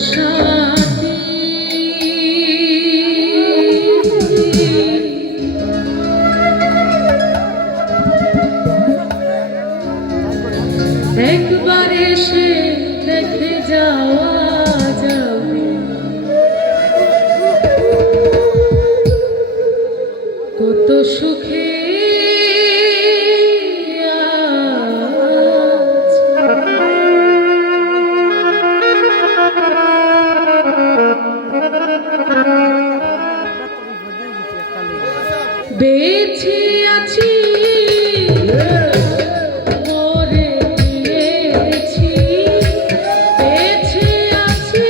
সাথী একবার এসে দেখে যাওয়া যাবে কত সুখে বেঁচে আছি মরে গিয়েছি বেঁচে আছি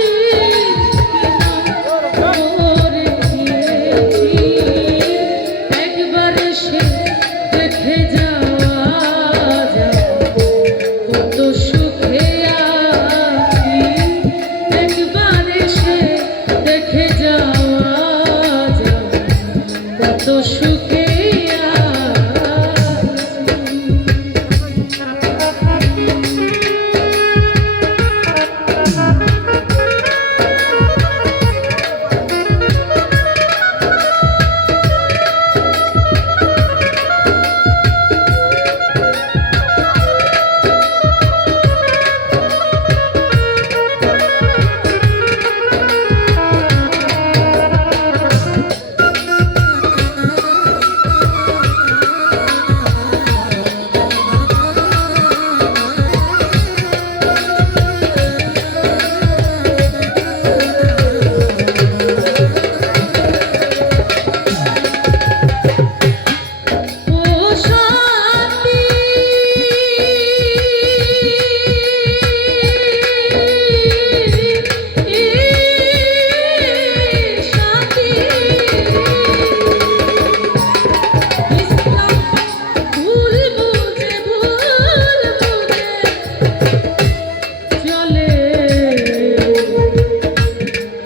মরে গিয়েছি একবার সে দেখে যাওয়া যাবে কত সুখে আছি একবার সে দেখে যাওয়া যাবে কত সুখে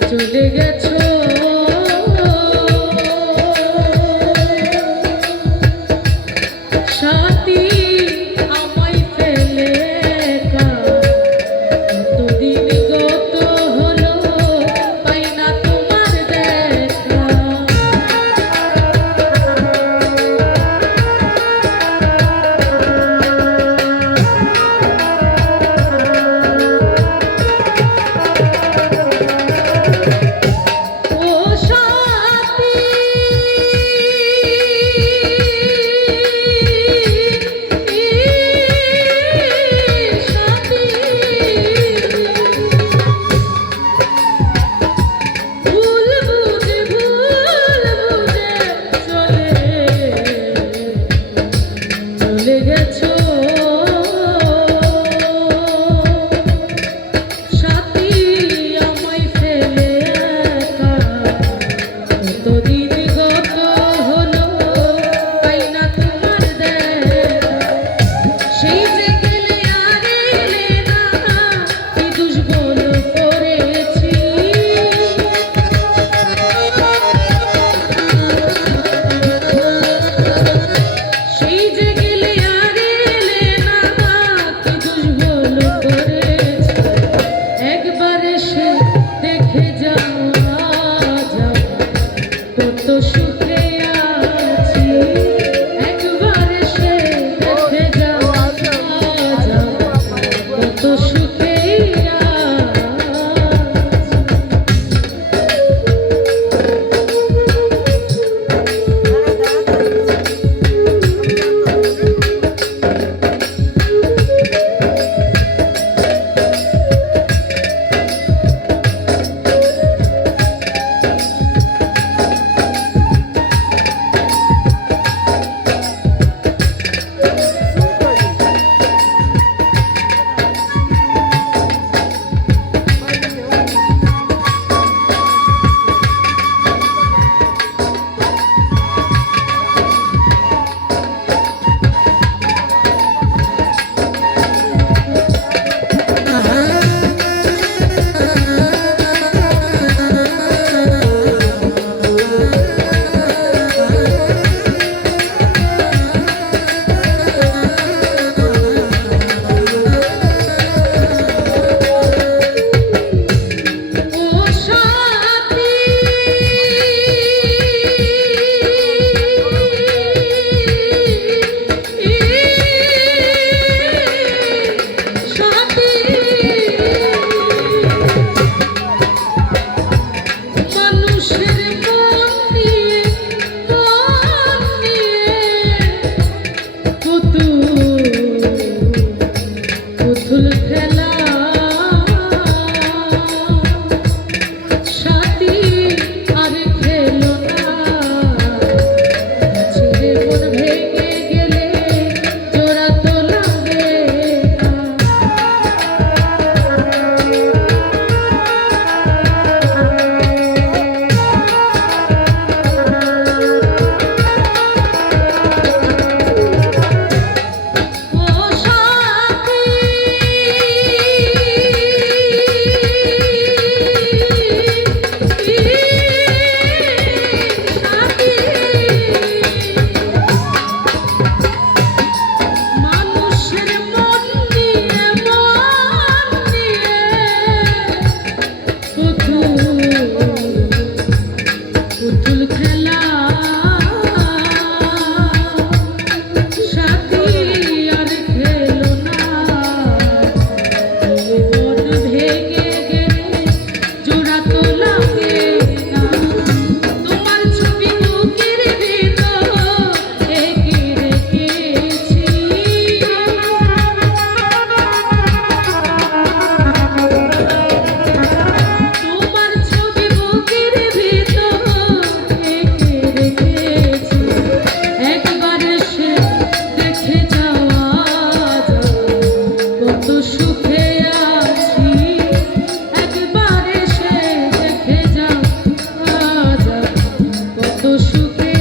চলে গেছো সাথী আমায় ফেলে কতদিন গত হলো পাই না তোমার দেখা চলে গেছো সাথী আমায় ফেলে একা কতদিন গত হলো পাই না তোমার দেখা সেই যে গেলে আর এলে না কি দুষ্বল করেছি সেই যে কত সুখে আছি একবার সে দেখে যাওয়া যাবে কত সুখে শুধু পুতুল খেলা সাথী আর খেলো না মন ভেঙে গেলে জোড়া তো লাগে না তোমার ছবি বুকের ভিতর এঁকে রেখেছি তোমার ছবি বুকের ভিতর এঁকে রেখেছি একবার এসে দেখে যাওয়া যায় কত সুখে আছি একবার এসে দেখে যাওয়া যায় কত সুখে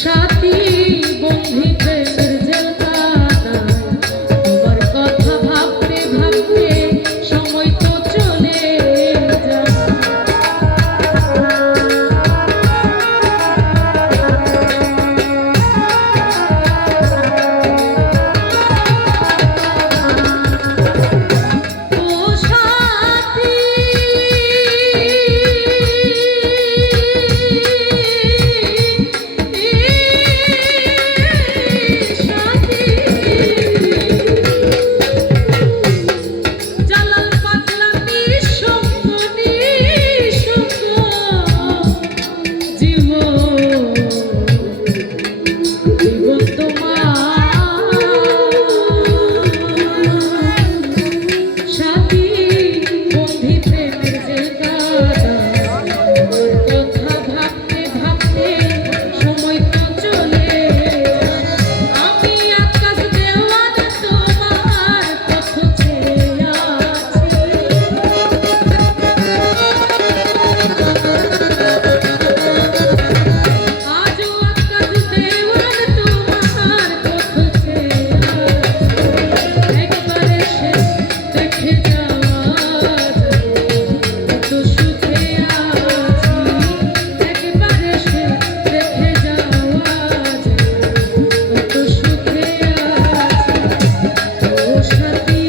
সাথী বন্ধু প্রেমের জেলখানায় তোমার কথা ভাবতে ভাবতে সময় তো চলে যায় ও সাথী জালাল পাগলা নিঃসঙ্গ জীবন জীবন তোমার সাথী বন্ধু প্রেমের জেলখানায় তোমার কথা ভাবতে ভাবতে সময় তো চলে যায় আমি আকাশ দেওয়ানা তোমার পথ চেয়ে আছি আজও আকাশ দেওয়ানা তোমার পথ চেয়ে আছি একবার এসে দেখে যাওয়া যায় কত সুখে আছি একবার এসে দেখে যাওয়া যায় কত সুখে আছি ও সাথী